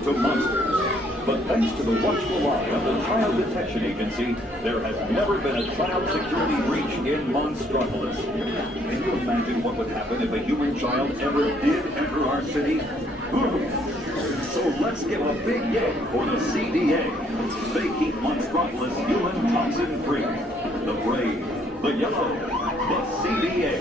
attracted to monsters. But thanks to the watchful eye of the Child Detection Agency, there has never been a child security breach in Monstropolis. Can you imagine what would happen if a human child ever did enter our city? So let's give a big yay for the CDA. They keep Monstropolis human toxin free. The brave, the yellow, the CDA.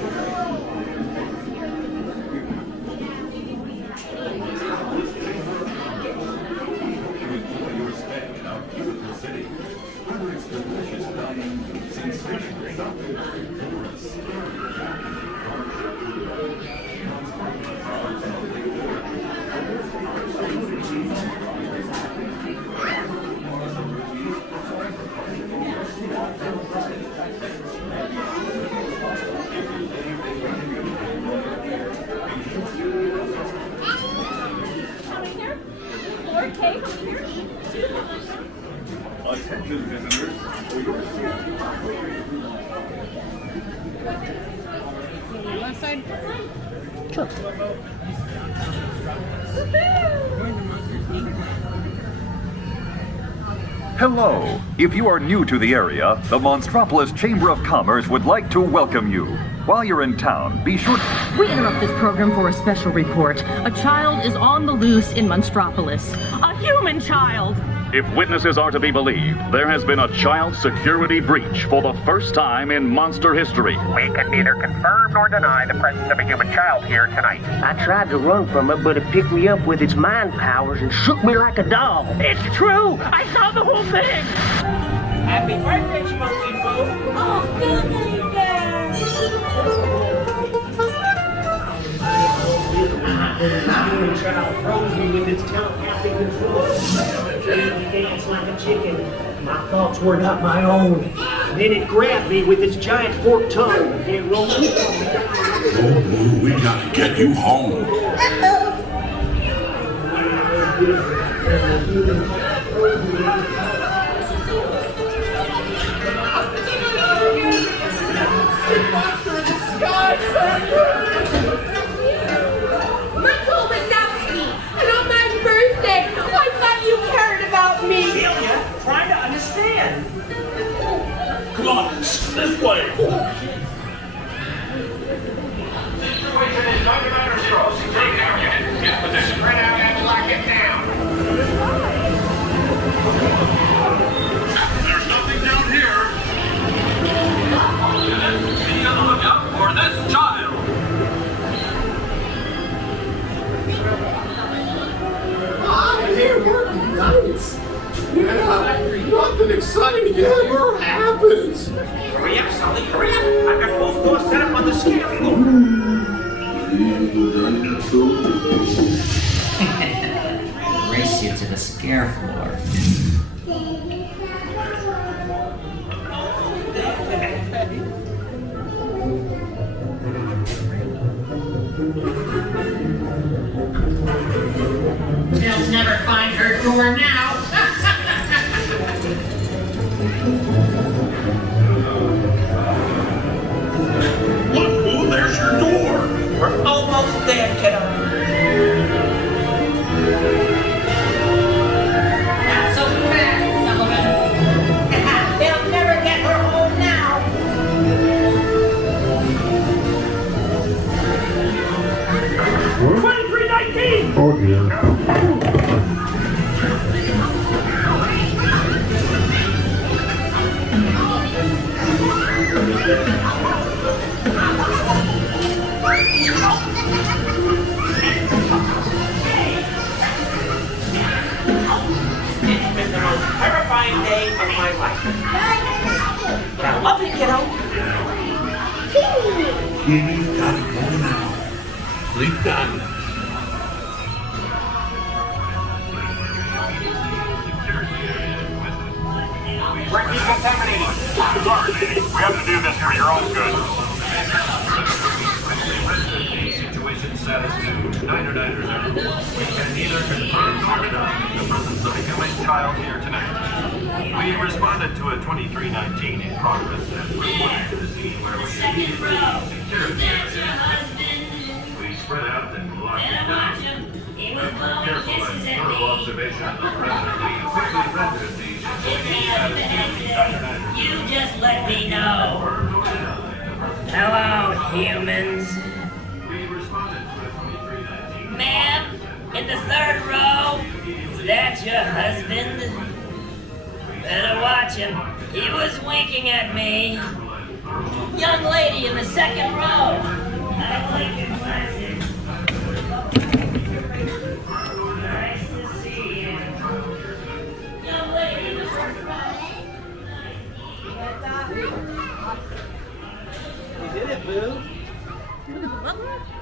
Attention visitors, for your safety. Left side? Sure. Hello. If you are new to the area, the Monstropolis Chamber of Commerce would like to welcome you. While you're in town, be sure We interrupt this program for a special report. A child is on the loose in Monstropolis. A human child! If witnesses are to be believed, there has been a child security breach for the first time in monster history. We can neither confirm nor deny the presence of a human child here tonight. I tried to run from it, but it picked me up with its mind powers and shook me like a doll. It's true! I saw the whole thing! Happy birthday, Smokey Boo! Oh, goodness, The human child froze me with its telepathic control. It made me dance like a chicken. My thoughts were not my own. Then it grabbed me with its giant forked tongue. It rolled me down. Oh, Blue, we gotta get you home. Trying to understand. Come on, this way. Situation is 99 or so. Take care, unit. Get position. Spread out and lock it down. There's nothing down here. Let's be on the lookout for this child. I'm here working nights. Yeah, nothing exciting ever happens. Hurry up, Sulley. Hurry up. I've got both doors set up on the scare floor. Race you to the scare floor. They'll never find her door now. Look, Blue, there's your door. We're almost there, kiddo. Not so fast, Sullivan. They'll never get her home now. 2319! Oh, dear. It's been the most terrifying day of my life. But I love you, kiddo. Kitty's got it going now. Sleep done. We're decontaminating. Sorry, lady. We have to do this for your own good. Situation status to 990. We can neither confirm nor deny the presence of a human child here tonight. We responded to a 2319 in progress and reported to the scene where we immediately secured the area. We spread out and locked it down. We were careful and thorough observation of the President, we quickly rendered the You just let me know. Hello, humans. We responded to a 2319. Ma'am, in the third row, is that your husband? Better watch him. He was winking at me. Young lady in the second row. I like your glasses. Nice to see you. Young lady in the first row. You did it, Boo. Look at the butler.